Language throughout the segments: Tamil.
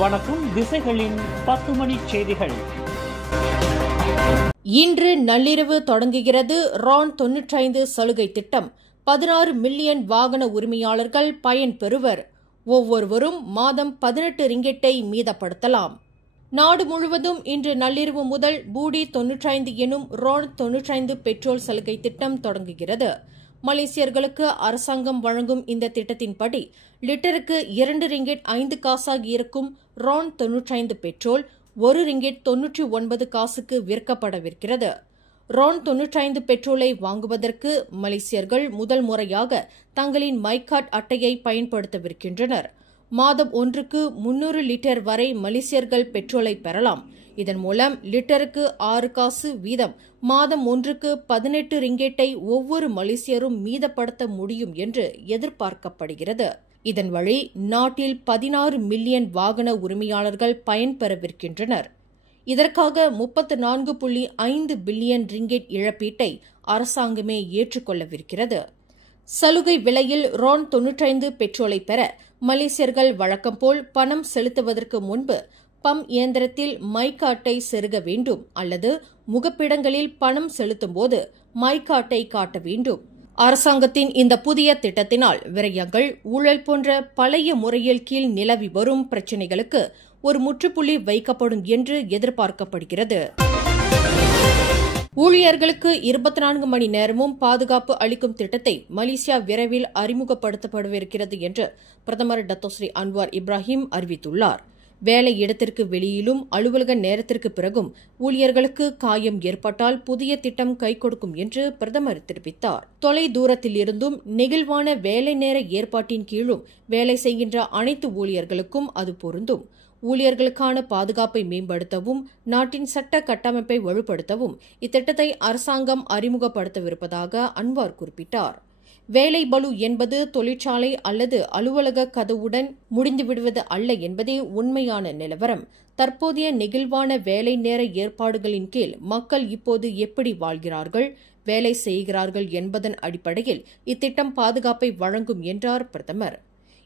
வணக்கம். திசைகளின் 10 மணி செய்திகள். இன்று நள்ளிரவு தொடங்குகிறது ரான் 95 சலுகை திட்டம். 16 மில்லியன் வாகன உரிமையாளர்கள் பயன்பெறுவர். ஒவ்வொருவரும் மாதம் 18 ரிங்கெட்டை மீதப்படுத்தலாம். நாடு முழுவதும் இன்று நள்ளிரவு முதல் பூடி 95 எனும் ரான் 95 பெட்ரோல் சலுகை திட்டம் தொடங்குகிறது. மலேசியர்களுக்கு அரசாங்கம் வழங்கும் இந்த திட்டத்தின்படி லிட்டருக்கு 2 ரிங்கெட் 5 காசாகி இருக்கும் ரான் 95 பெட்ரோல் 1 ரிங்கெட் 99 காசுக்கு விற்கப்படவிருக்கிறது. ரான் 95 பெட்ரோலை வாங்குவதற்கு மலேசியர்கள் முதல் முறையாக தங்களின் மைகார்ட் அட்டையை பயன்படுத்தவிருக்கின்றனர். மாதம் ஒன்றுக்கு 300 லிட்டர் வரை மலேசியர்கள் பெட்ரோலை பெறலாம். இதன் மூலம் லிட்டருக்கு 6 காசு வீதம் மாதம் ஒன்றுக்கு 18 ரிங்கெட்டை ஒவ்வொரு மலேசியரும் மீதப்படுத்த முடியும் என்று எதிர்பார்க்கப்படுகிறது. இதன் வழி நாட்டில் 16 மில்லியன் வாகன உரிமையாளர்கள் பயன்பெறவிருக்கின்றனர். இதற்காக 34.5 பில்லியன் ரிங்கெட் இழப்பீட்டை அரசாங்கமே ஏற்றுக்கொள்ளவிருக்கிறது. சலுகை விலையில் ரான் 95 பெட்ரோலை பெற மலேசியர்கள் வழக்கம்போல் பணம் செலுத்துவதற்கு முன்பு பம்ப் இயந்திரத்தில் மைகார்ட்டை செருக வேண்டும் அல்லது முகப்பிடங்களில் பணம் செலுத்தும்போது மைகார்ட்டை காட்ட வேண்டும். அரசாங்கத்தின் இந்த புதிய திட்டத்தினால் விரயங்கள், ஊழல் போன்ற பழைய முறையில் கீழ் நிலவி வரும் பிரச்சினைகளுக்கு ஒரு முற்றுப்புள்ளி வைக்கப்படும் என்று எதிர்பார்க்கப்படுகிறது. ஊழியர்களுக்கு 24 மணி நேரமும் பாதுகாப்பு அளிக்கும் திட்டத்தை மலேசியா விரைவில் அறிமுகப்படுத்தப்படவிருக்கிறது என்று பிரதமர் டத்தோஸ்ரீ அன்வார் இப்ராஹிம் அறிவித்துள்ளார். வேலை இடத்திற்கு வெளியிலும் அலுவலக நேரத்திற்கு பிறகும் ஊழியர்களுக்கு காயம் ஏற்பட்டால் புதிய திட்டம் கை கொடுக்கும் என்று பிரதமர் தெரிவித்தார். தொலை தூரத்திலிருந்தும் நெகிழ்வான வேலை நேர ஏற்பாட்டின் கீழும் வேலை செய்கின்ற அனைத்து ஊழியர்களுக்கும் அது பொருந்தும். ஊழியர்களுக்கான பாதுகாப்பை மேம்படுத்தவும் நாட்டின் சட்ட கட்டமைப்பை வலுப்படுத்தவும் இத்திட்டத்தை அரசாங்கம் அறிமுகப்படுத்தவிருப்பதாக அன்வார் குறிப்பிட்டார். வேலை பளு என்பது தொழிற்சாலை அல்லது அலுவலக கதவுடன் முடிந்துவிடுவது அல்ல என்பதே உண்மையான நிலவரம். தற்போதைய நெகிழ்வான வேலை நேர ஏற்பாடுகளின் கீழ் மக்கள் இப்போது எப்படி வாழ்கிறார்கள், வேலை செய்கிறார்கள் என்பதன் அடிப்படையில் இத்திட்டம் பாதுகாப்பை வழங்கும் என்றார் பிரதமர்.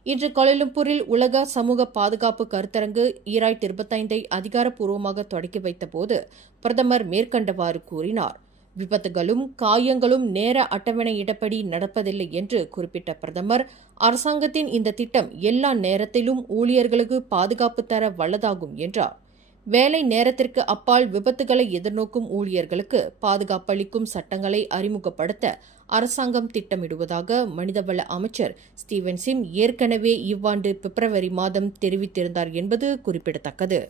இன்று கோலாலம்பூரில் உலக சமூக பாதுகாப்பு கருத்தரங்கு 2025 அதிகாரப்பூர்வமாக தொடக்கி வைத்தபோது பிரதமர் மேற்கண்டவாறு கூறினார். விபத்துகளும் காயங்களும் நேர அட்டவணையிடப்படி நடப்பதில்லை என்று குறிப்பிட்ட பிரதமர், அரசாங்கத்தின் இந்த திட்டம் எல்லா நேரத்திலும் ஊழியர்களுக்கு பாதுகாப்பு தர வல்லதாகும் என்றார். வேலை நேரத்திற்கு அப்பால் விபத்துகளை எதிர்நோக்கும் ஊழியர்களுக்கு பாதுகாப்பளிக்கும் சட்டங்களை அறிமுகப்படுத்த அரசாங்கம் திட்டமிடுவதாக மனிதவள அமைச்சர் ஸ்டீவன் சிம் ஏற்கனவே இவ்வாண்டு பிப்ரவரி மாதம் தெரிவித்திருந்தார் என்பது குறிப்பிடத்தக்கது.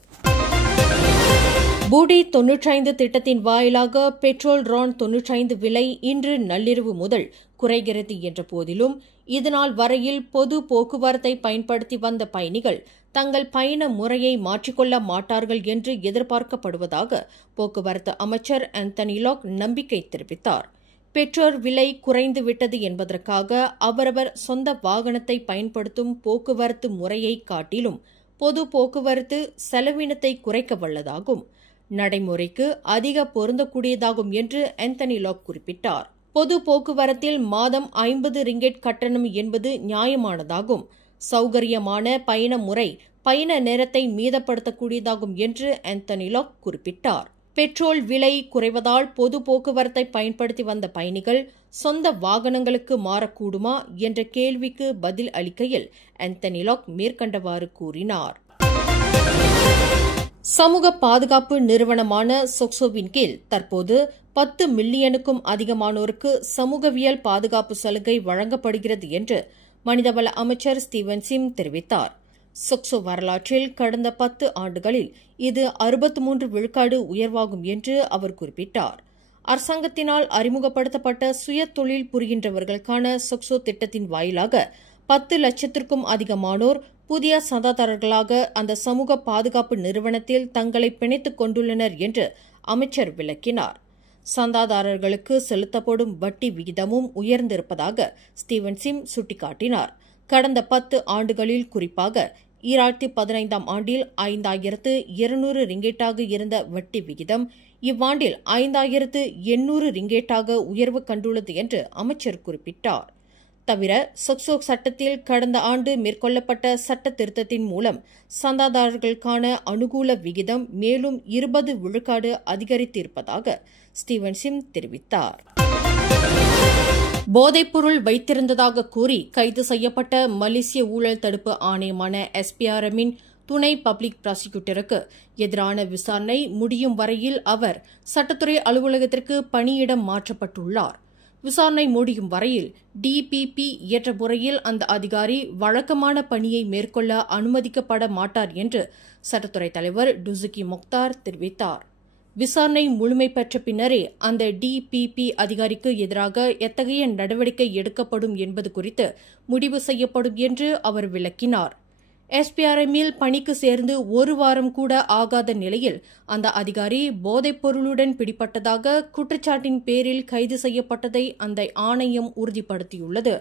பூடி 95 திட்டத்தின் வாயிலாக பெட்ரோல் ரான் 95 விலை இன்று நள்ளிரவு முதல் குறைகிறது என்ற போதிலும் இதனால் வரையில் பொது போக்குவரத்தை பயன்படுத்தி வந்த பயணிகள் தங்கள் பயண முறையை மாற்றிக்கொள்ள மாட்டார்கள் என்று எதிர்பார்க்கப்படுவதாக போக்குவரத்து அமைச்சர் ஆந்தனி லாக் நம்பிக்கை தெரிவித்தார். பெட்ரோல் விலை குறைந்துவிட்டது என்பதற்காக அவரவர் சொந்த வாகனத்தை பயன்படுத்தும் போக்குவரத்து முறையை காட்டிலும் பொது போக்குவரத்து செலவினத்தை குறைக்க வல்லதாகும், நடைமுறைக்கு அதிக பொருந்தக்கூடியதாகும் என்று ஆந்தனி லாக் குறிப்பிட்டார். பொது போக்குவரத்தில் மாதம் 50 ரிங்கெட் கட்டணம் என்பது நியாயமானதாகும், சௌகரியமான பயண முறை பயண நேரத்தை மீதப்படுத்தக்கூடியதாகும் என்று ஆந்தனி லாக் குறிப்பிட்டார். பெட்ரோல் விலை குறைவதால் பொது போக்குவரத்தை பயன்படுத்தி வந்த பயணிகள் சொந்த வாகனங்களுக்கு மாறக்கூடுமா என்ற கேள்விக்கு பதில் அளிக்கையில் ஆந்தனி லாக் மேற்கண்டவாறு கூறினார். சமூக பாதுகாப்பு நிறுவனமான சொக்சோவின் கீழ் தற்போது 10 மில்லியனுக்கும் அதிகமானோருக்கு சமூகவியல் பாதுகாப்பு சலுகை வழங்கப்படுகிறது என்று மனிதவள அமைச்சர் ஸ்டீவன் சிம் தெரிவித்தார். சொக்சோ வரலாற்றில் கடந்த 10 ஆண்டுகளில் இது 63 விழுக்காடு உயர்வாகும் என்று அவர் குறிப்பிட்டார். அரசாங்கத்தினால் அறிமுகப்படுத்தப்பட்ட சுய தொழில் புரிகின்றவர்களுக்கான சொக்சோ திட்டத்தின் வாயிலாக 10 லட்சத்திற்கும் அதிகமானோர் புதிய சந்தாதாரர்களாக அந்த சமூக பாதுகாப்பு நிறுவனத்தில் தங்களை பிணைத்துக் கொண்டுள்ளனர் என்று அமைச்சர் விளக்கினார். சந்தாதாரர்களுக்கு செலுத்தப்படும் வட்டி விகிதமும் உயர்ந்திருப்பதாக ஸ்டீவன் சிம் சுட்டிக்காட்டினார். கடந்த 10 ஆண்டுகளில் குறிப்பாக 2015 ஆண்டில் 5200 ரிங்கெட்டாக இருந்த வட்டி விகிதம் இவ்வாண்டில் 5800 ரிங்கெட்டாக உயர்வு கண்டுள்ளது என்று அமைச்சர் குறிப்பிட்டார். தவிர சொக்சோ சட்டத்தில் கடந்த ஆண்டு மேற்கொள்ளப்பட்ட சட்ட திருத்தத்தின் மூலம் சந்தாதாரர்களுக்கான அனுகூல விகிதம் மேலும் 20 விழுக்காடு அதிகரித்திருப்பதாக ஸ்டீவன் சிம் தெரிவித்தார். போதைப்பொருள் வைத்திருந்ததாக கூறி கைது செய்யப்பட்ட மலேசிய ஊழல் தடுப்பு ஆணையமான SPRM-இன் துணை பப்ளிக் ப்ராசிக்யூட்டருக்கு எதிரான விசாரணை முடியும் வரையில் அவர் சட்டத்துறை அலுவலகத்திற்கு பணியிடம் மாற்றப்பட்டுள்ளார். விசாரணை முடியும் வரையில் DPP இயற்ற முறையில் அந்த அதிகாரி வழக்கமான பணியை மேற்கொள்ள அனுமதிக்கப்பட மாட்டார் என்று சட்டத்துறை தலைவர் டுசுகி மொக்தார் தெரிவித்தார். விசாரணை முழுமை பெற்ற பின்னரே அந்த DPP அதிகாரிக்கு எதிராக எத்தகைய நடவடிக்கை எடுக்கப்படும் என்பது குறித்து முடிவு செய்யப்படும் என்று அவர் விளக்கினார். SPRM-இல் பணிக்கு சேர்ந்து ஒரு வாரம் கூட ஆகாத நிலையில் அந்த அதிகாரி போதைப் பொருளுடன் பிடிபட்டதாக குற்றச்சாட்டின் பேரில் கைது செய்யப்பட்டதை அந்த ஆணையம் உறுதிப்படுத்தியுள்ளது.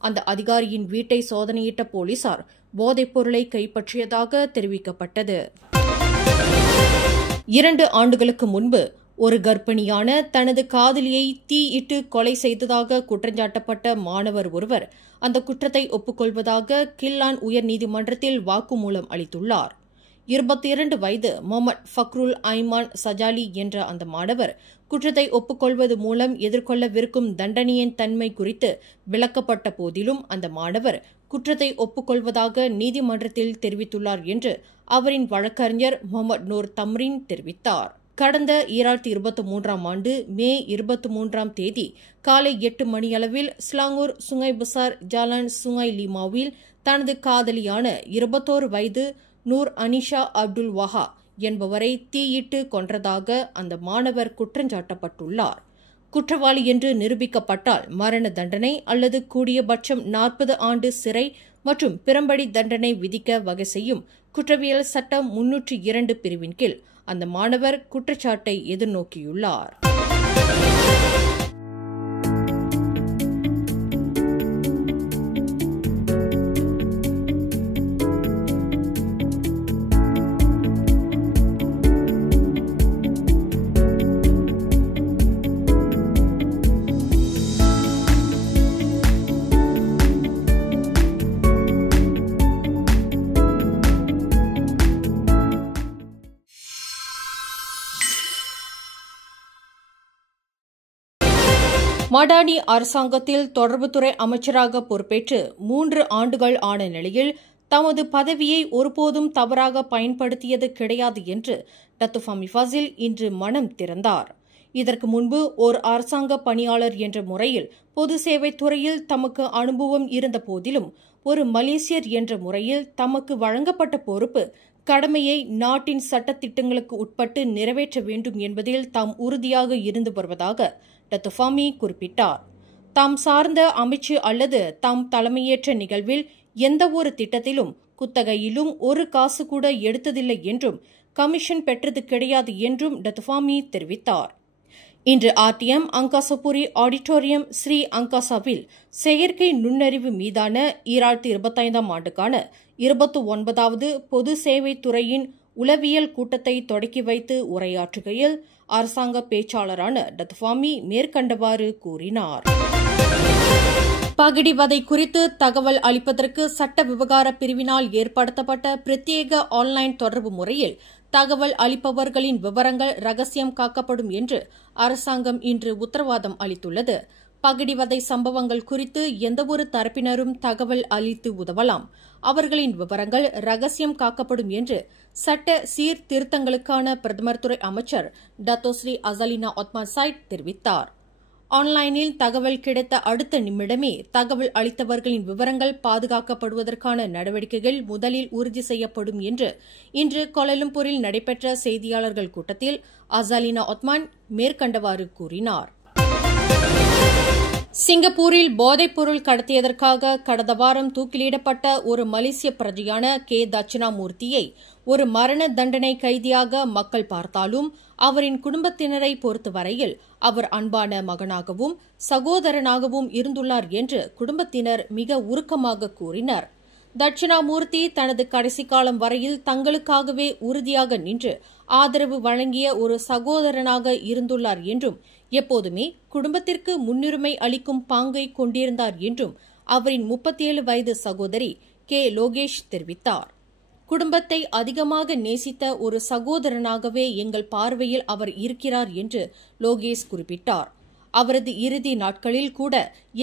அந்த அதிகாரியின் வீட்டை சோதனையிட்ட போலீசார் போதைப் பொருளை கைப்பற்றியதாக தெரிவிக்கப்பட்டது. 2 ஆண்டுகளுக்கு முன்பு ஒரு கர்ப்பிணியான தனது காதலியை தீயிட்டு கொலை செய்ததாக குற்றஞ்சாட்டப்பட்ட மாணவர் ஒருவர் அந்த குற்றத்தை ஒப்புக்கொள்வதாக கில்லான் உயர்நீதிமன்றத்தில் வாக்குமூலம் அளித்துள்ளார். 22 வயது முகமது ஃபக்ருல் ஐமான் சஜாலி என்ற அந்த மாணவர் குற்றத்தை ஒப்புக்கொள்வது மூலம் எதிர்கொள்ளவிருக்கும் தண்டனையின் தன்மை குறித்து விளக்கப்பட்ட போதிலும் அந்த மாணவர் குற்றத்தை ஒப்புக்கொள்வதாக நீதிமன்றத்தில் தெரிவித்துள்ளார் என்று அவரின் வழக்கறிஞர் முகமது நூர் தம்ரீன் தெரிவித்தார். கடந்த 2023ஆம் ஆண்டு மே 23ஆம் தேதி காலை 8 மணியளவில் ஸ்லாங்கூர் சுங்கை பசார் ஜாலான் சுங்கை லீமாவில் தனது காதலியான 21 வயது நூர் அனிஷா அப்துல் வஹா என்பவரை தீயிட்டு கொன்றதாக அந்த மாணவர் குற்றஞ்சாட்டப்பட்டுள்ளார். குற்றவாளி என்று நிரூபிக்கப்பட்டால் மரண தண்டனை அல்லது கூடியபட்சம் 40 ஆண்டு சிறை மற்றும் பிறம்படி தண்டனை விதிக்க வகை செய்யும் குற்றவியல் சட்டம் 302 பிரிவின் கீழ் அந்த மாணவர் குற்றச்சாட்டை எதிர்நோக்கியுள்ளார். மடானி அரசாங்கத்தில் தொடர்புத்துறை அமைச்சராக பொறுப்பேற்று 3 ஆண்டுகள் ஆன நிலையில் தமது பதவியை ஒருபோதும் தவறாக பயன்படுத்தியது கிடையாது என்று டத்து ஃபமி ஃபாசில் இன்று மனம் திறந்தார். இதற்கு முன்பு ஓர் அரசாங்க பணியாளர் என்ற முறையில் பொது சேவை துறையில் தமக்கு அனுபவம் இருந்த போதிலும் ஒரு மலேசியர் என்ற முறையில் தமக்கு வழங்கப்பட்ட பொறுப்பு கடமையை நாட்டின் சட்டத்திட்டங்களுக்கு உட்பட்டு நிறைவேற்ற வேண்டும் என்பதில் தாம் உறுதியாக இருந்து வருவதாக டத்து ஃபமி குறிப்பிட்டார். தாம் சார்ந்த அமைச்சு அல்லது தாம் தலைமையேற்ற நிகழ்வில் எந்தவொரு திட்டத்திலும் குத்தகையிலும் ஒரு காசு கூட எடுத்ததில்லை என்றும் கமிஷன் பெற்றது கிடையாது என்றும் டத்து ஃபமி தெரிவித்தார். இன்று RTM அங்காசபுரி ஆடிட்டோரியம் ஸ்ரீ அங்காசாவில் செயற்கை நுண்ணறிவு மீதான 2025ஆம் ஆண்டுக்கான 29வது பொது சேவை துறையின் உளவியல் கூட்டத்தை தொடக்கி வைத்து உரையாற்றுகையில் அரசாங்க பேச்சாளரான டத்து ஃபமி மேற்கண்டவாறு கூறினார். பகிடிவதை குறித்து தகவல் அளிப்பதற்கு சட்ட விவகார பிரிவினால் ஏற்படுத்தப்பட்ட பிரத்யேக ஆன்லைன் தொடர்பு முறையில் தகவல் அளிப்பவர்களின் விவரங்கள் ரகசியம் காக்கப்படும் என்று அரசாங்கம் இன்று உத்தரவாதம் அளித்துள்ளது. பகிடிவதை சம்பவங்கள் குறித்து எந்தவொரு தரப்பினரும் தகவல் அளித்து உதவலாம். அவர்களின் விவரங்கள் ரகசியம் காக்கப்படும் என்று சட்ட சீர்திருத்தங்களுக்கான பிரதமர் துறை அமைச்சர் டத்தோஸ்ரீ அசலினா ஒத்மான் சைட் தெரிவித்தார். ஆன்லைனில் தகவல் கிடைத்த அடுத்த நிமிடமே தகவல் அளித்தவர்களின் விவரங்கள் பாதுகாக்கப்படுவதற்கான நடவடிக்கைகள் முதலில் உறுதி செய்யப்படும் என்று இன்று கோலாலம்பூரில் நடைபெற்ற செய்தியாளர்கள் கூட்டத்தில் அசலினா ஒத்மான் மேற்கண்டவாறு கூறினார். சிங்கப்பூரில் போதைப்பொருள் கடத்தியதற்காக கடந்த வாரம் தூக்கிலிடப்பட்ட ஒரு மலேசிய பிரஜையான கே தட்சிணாமூர்த்தியை ஒரு மரண தண்டனை கைதியாக மக்கள் பார்த்தாலும் அவரின் குடும்பத்தினரை பொறுத்தவரையில் அவர் அன்பான மகனாகவும் சகோதரனாகவும் இருந்துள்ளார் என்று குடும்பத்தினர் மிக உருக்கமாக கூறினர். தட்சிணாமூர்த்தி தனது கடைசி காலம் வரையில் தங்களுக்காகவே உறுதியாக நின்று ஆதரவு வழங்கிய ஒரு சகோதரனாக இருந்துள்ளார் என்றும் எப்போதுமே குடும்பத்திற்கு முன்னுரிமை அளிக்கும் பாங்கை கொண்டிருந்தார் என்றும் அவரின் 37 வயது சகோதரி கே லோகேஷ் தெரிவித்தார். குடும்பத்தை அதிகமாக நேசித்த ஒரு சகோதரனாகவே எங்கள் பார்வையில் அவர் இருக்கிறார் என்று லோகேஷ் குறிப்பிட்டார். அவரது இறுதி நாட்களில் கூட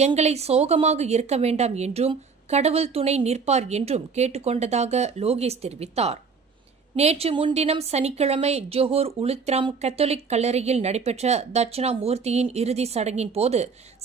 எங்களை சோகமாக இருக்க வேண்டாம் என்றும் கடவுள் துணை நிற்பார் என்றும் கேட்டுக்கொண்டதாக லோகேஷ் தெரிவித்தார். நேற்று முன்தினம் சனிக்கிழமை ஜோஹர் உளுத்ராம் கத்தோலிக் கல்லறையில் நடைபெற்ற தட்சிணாமூர்த்தியின் இறுதி சடங்கின் போது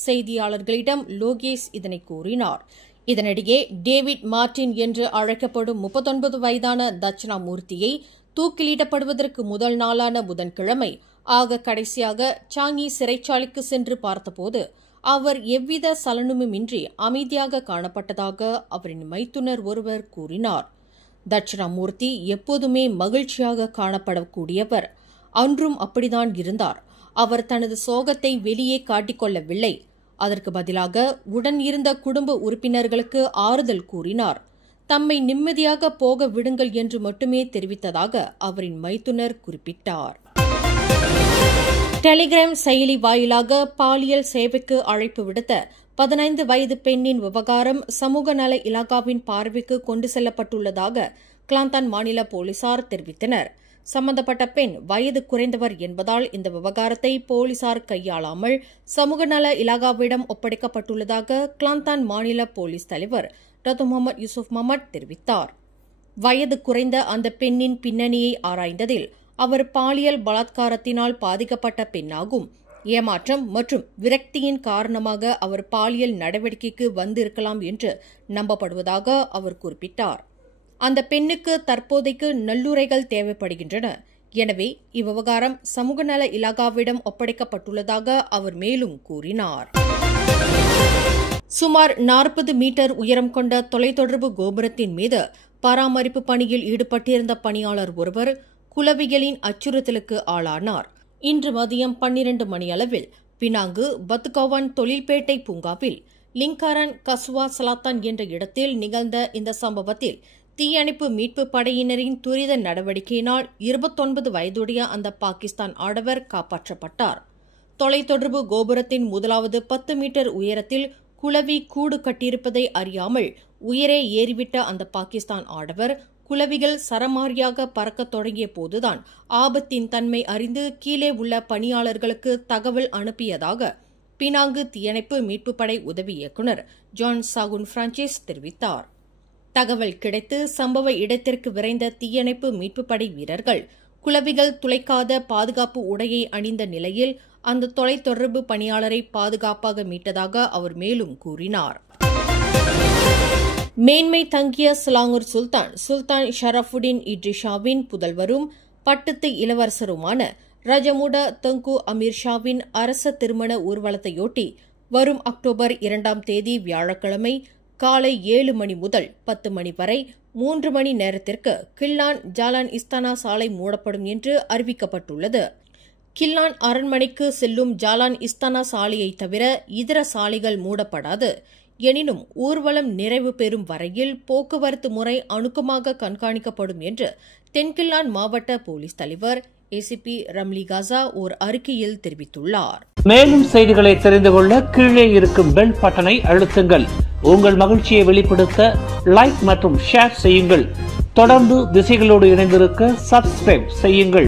செய்தியாளர்களிடம் லோகேஷ் இதனை கூறினார். இதனிடையே டேவிட் மார்டின் என்று அழைக்கப்படும் 39 வயதான தட்சிணாமூர்த்தியை தூக்கிலிடப்படுவதற்கு முதல் நாளான புதன்கிழமை ஆக கடைசியாக சாங்கி சிறைச்சாலைக்கு சென்று பார்த்தபோது அவர் எவ்வித சலனமுமின்றி அமைதியாக காணப்பட்டதாக அவரின் மைத்துனர் ஒருவர் கூறினார். தட்சிணாமூர்த்தி எப்போதுமே மகிழ்ச்சியாக காணப்படக்கூடியவர். அன்றும் அப்படித்தான் இருந்தார். அவர் தனது சோகத்தை வெளியே காட்டிக்கொள்ளவில்லை. அதற்கு பதிலாக உடன் இருந்த குடும்ப உறுப்பினர்களுக்கு ஆறுதல் கூறினார். தம்மை நிம்மதியாக போக விடுங்கள் என்று மட்டுமே தெரிவித்ததாக அவரின் மைத்துனர் குறிப்பிட்டார். டெலிகிராம் செயலி வாயிலாக பாலியல் சேவைக்கு அழைப்பு விடுத்த 15 வயது பெண்ணின் விவகாரம் சமூக நல இலாகாவின் பார்வைக்கு கொண்டு செல்லப்பட்டுள்ளதாக கிளாந்தான் மாநில போலீசார் தெரிவித்தனர். சம்பந்தப்பட்ட பெண் வயது குறைந்தவர் என்பதால் இந்த விவகாரத்தை போலீசார் கையாளாமல் சமூக நல இலாகாவிடம் ஒப்படைக்கப்பட்டுள்ளதாக கிளாந்தான் மாநில போலீஸ் தலைவர் ரத்து முகமது யூசுப் முகமது தெரிவித்தார். வயது குறைந்த அந்த பெண்ணின் பின்னணியை ஆராய்ந்ததில் அவர் பாலியல் பலாத்காரத்தினால் பாதிக்கப்பட்ட பெண்ணாகும். ஏமாற்றம் மற்றும் விரக்தியின் காரணமாக அவர் பாலியல் நடவடிக்கைக்கு வந்திருக்கலாம் என்று நம்பப்படுவதாக அவர் குறிப்பிட்டார். அந்த பெண்ணுக்கு தற்போதைக்கு நல்லுரைகள் தேவைப்படுகின்றன. எனவே இவ்விவகாரம் சமூக நல இலாகாவிடம் ஒப்படைக்கப்பட்டுள்ளதாக அவர் மேலும் கூறினார். சுமார் 40 மீட்டர் உயரம் கொண்ட தொலைத்தொடர்பு கோபுரத்தின் மீது பராமரிப்பு பணியில் ஈடுபட்டிருந்த பணியாளர் ஒருவர் குளவிகளின் அச்சுறுத்தலுக்கு ஆளானார். இன்று மதியம் 12 மணியளவில் பினாங்கு பத்துகவான் தொழில்பேட்டை பூங்காவில் லிங்காரன் கசுவா சலாத்தான் என்ற இடத்தில் நிகழ்ந்த இந்த சம்பவத்தில் தீயணைப்பு மீட்பு படையினரின் துரித நடவடிக்கையினால் 29 வயதுடைய அந்த பாகிஸ்தான் ஆடவர் காப்பாற்றப்பட்டார். தொலைத்தொடர்பு கோபுரத்தின் முதலாவது 10 மீட்டர் உயரத்தில் குளவி கூடு கட்டியிருப்பதை அறியாமல் உயரே ஏறிவிட்ட அந்த பாகிஸ்தான் ஆடவர் குளவிகள் சரமாரியாக பறக்கத் தொடங்கிய போதுதான் ஆபத்தின் தன்மை அறிந்து கீழே உள்ள பணியாளர்களுக்கு தகவல் அனுப்பியதாக பினாங்கு தீயணைப்பு மீட்புப் படை உதவி இயக்குநர் ஜான் சாகுன் பிரான்சிஸ் தெரிவித்தார். தகவல் கிடைத்து சம்பவ இடத்திற்கு விரைந்த தீயணைப்பு மீட்புப் படை வீரர்கள் குளவிகள் துளைக்காத பாதுகாப்பு உடையை அணிந்த நிலையில் அந்த தொலைத்தொடர்பு பணியாளரை பாதுகாப்பாக மீட்டதாக அவர் மேலும் கூறினார். மேன்மை தங்கிய சிலாங்கூர் சுல்தான் ஷரஃபுடின் இட்ரிஷாவின் புதல்வரும் பட்டத்து இளவரசருமான ரஜமுட தங்கு அமீர் ஷாவின் அரச திருமண ஊர்வலத்தையொட்டி வரும் அக்டோபர் 2ஆம் தேதி வியாழக்கிழமை காலை 7 மணி முதல் 10 மணி வரை 3 மணி நேரத்திற்கு கில்லான் ஜாலான் இஸ்தானா சாலை மூடப்படும் என்று அறிவிக்கப்பட்டுள்ளது. கில்லான் அரண்மனைக்கு செல்லும் ஜாலான் இஸ்தானா சாலையை தவிர இதர சாலைகள் மூடப்படாது. எனினும் ஊர்வலம் நிறைவு பெறும் வரையில் போக்குவரத்து முறை அணுக்கமாக கண்காணிக்கப்படும் என்று தென்கில்லான் மாவட்ட போலீஸ் தலைவர் ஏசிபி ரம்லி காசா ஓர் அறிக்கையில் தெரிவித்துள்ளார். மேலும் செய்திகளை தெரிந்து கொள்ள கீழே இருக்கும் பெல் பட்டனை அழுத்துங்கள். உங்கள் மகிழ்ச்சியை வெளிப்படுத்த லைக் மற்றும் ஷேர் செய்யுங்கள். தொடர்ந்து திசைகளோடு இணைந்திருக்க சப்ஸ்கிரைப் செய்யுங்கள்.